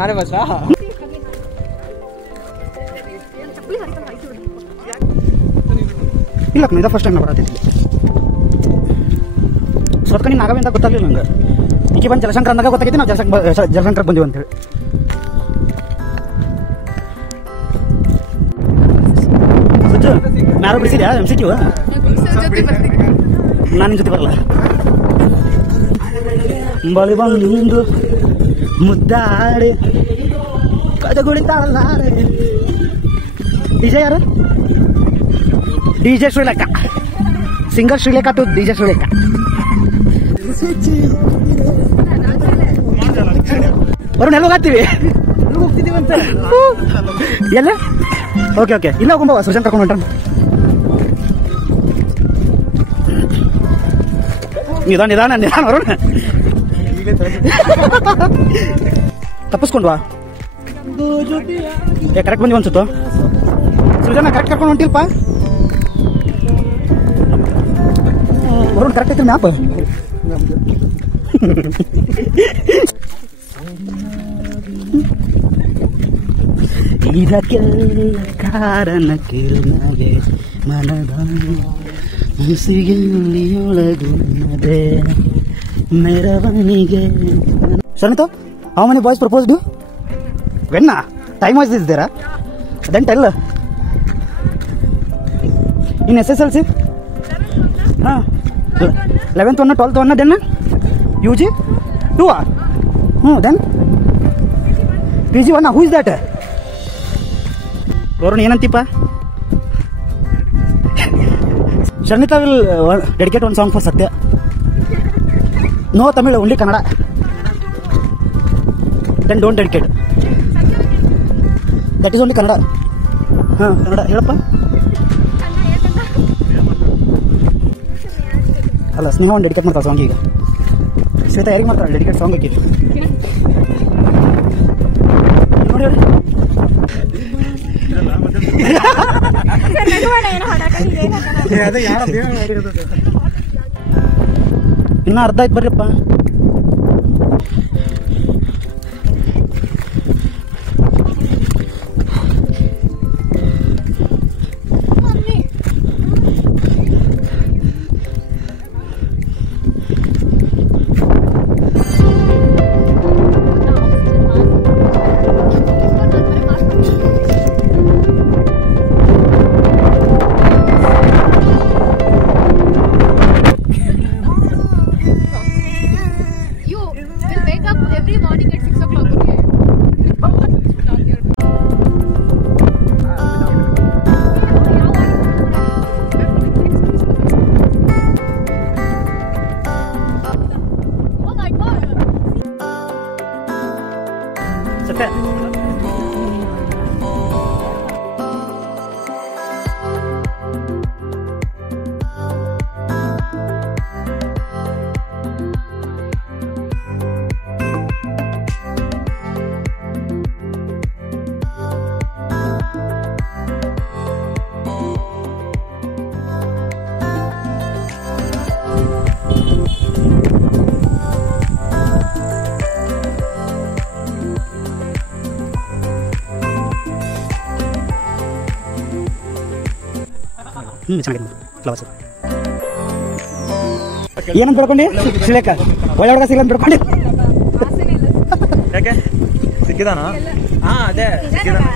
ನಾನೇ ಬಸ್ಸಾ? ಇಲ್ಲ ಇದು ಫಸ್ಟ್ ಟೈಮ್ ಬರತ್ತಿದ್ವಿ. ಸ್ವತ್ಕನಿ ನಾಗವೇ ಅಂತ ಗೊತ್ತಾಗಲಿಲ್ಲ ನಂಗೆ. ಈಕೆ ಬಂದು ಜಲಶಂಕರ ಅಂದಾಗ ಗೊತ್ತಾಗೈತಿ ನಾವು ಜಲಶಂಕರಕ್ಕೆ ಬಂದೀವಿ ಅಂತೇಳಿ. ಸುಜ್ಜು ಯಾರು ಬಿಡಿಸಿದ್ಯಾ MCQ? ನಾನು ನಿನ್ನ ಜೊತೆ ಬರಲ್ಲ. ಬಳಿ ಬಂದು ಮುದ್ದಾಡಿ ಕದಗುಳಿತಾಳೆ. DJ ಯಾರು? DJ Srilekha. Singer Srilekha to DJ Srilekha. ಬರೋಣ ಎಲ್ಲ ಹೋಗ್ತೀವಿ. ಹೋಗ್ತಿದ್ದೀವಂತೆ ಎಲ್ಲ. ಓಕೆ ಓಕೆ ಇಲ್ಲ ಹೋಗುಂಬ ಸುಜನ್ ಕರ್ಕೊಂಡು ಹೊಂಟ್ರ. ನಿಧಾನ ನಿಧಾನ ನಿಧಾನ ಬರೋಣ. ತಪ್ಪಿಸ್ಕೊಂಡ್ವಾ? ಕರೆಕ್ಟ್ ಬಂದಿ ಅನ್ಸುತ್ತೋ. ಸೃಜನ ಕರೆಕ್ಟ್ ಕರ್ಕೊಂಡು ಹೊಂಟಿಲ್ಪ. ಬರೋಣ ಕರೆಕ್ಟ್ ಐತಿ ಮ್ಯಾಪ್. ಇದಕ್ಕೆಲ್ಲ ಕಾರಣ ಕಿರುನಗೆ ಮನದ ಮುಸಿಗೆಯೊಳಗುನ್ನದೆ ಮೆರವಣಿಗೆ. ಶರಣಿತ, how many boys proposed you? When? Time was this there? Then tell. In SSLC? 11th one, 12th one, then UG? 2? Then? PG 1? Who is that? Varun, ಏನಂತೀಪ? Sharnita will dedicate one song for Satya. No Tamil, only Kannada. Then don't dedicate. That is only Kannada. Kannada, ಹೇಳಪ್ಪ. ಅಲ್ಲ, ಸ್ನೇಹ ಒಂದು dedicate ಮಾಡ್ತಾರೆ song ಈಗ. ಶ್ವೇತಾ ಯಾರಿಗೆ ಮಾಡ್ತಾರೆ dedicate song ಹಾಕಿತ್ತು ನೋಡಿ. ಇನ್ನ ಅರ್ಧ ಆಯ್ತು ಬರ್ರಿಪ್ಪ. ಚೆನ್ನಾಗಿದೆ ಫ್ಲವರ್ಸ್. ಏನಂತ ಬಿಡ್ಕೊಂಡಿ ಶ್ರೀಲೇಖಾ? ಒಳ್ಳೆ ಹುಡುಗ ಸಿಗಲ್ಲ ಅಂತ ಬಿಡ್ಕೊಂಡಿ. ಯಾಕೆ ಸಿಕ್ಕಿದಾನ? ಅದೇ ಸಿಕ್ಕಿದಾನ.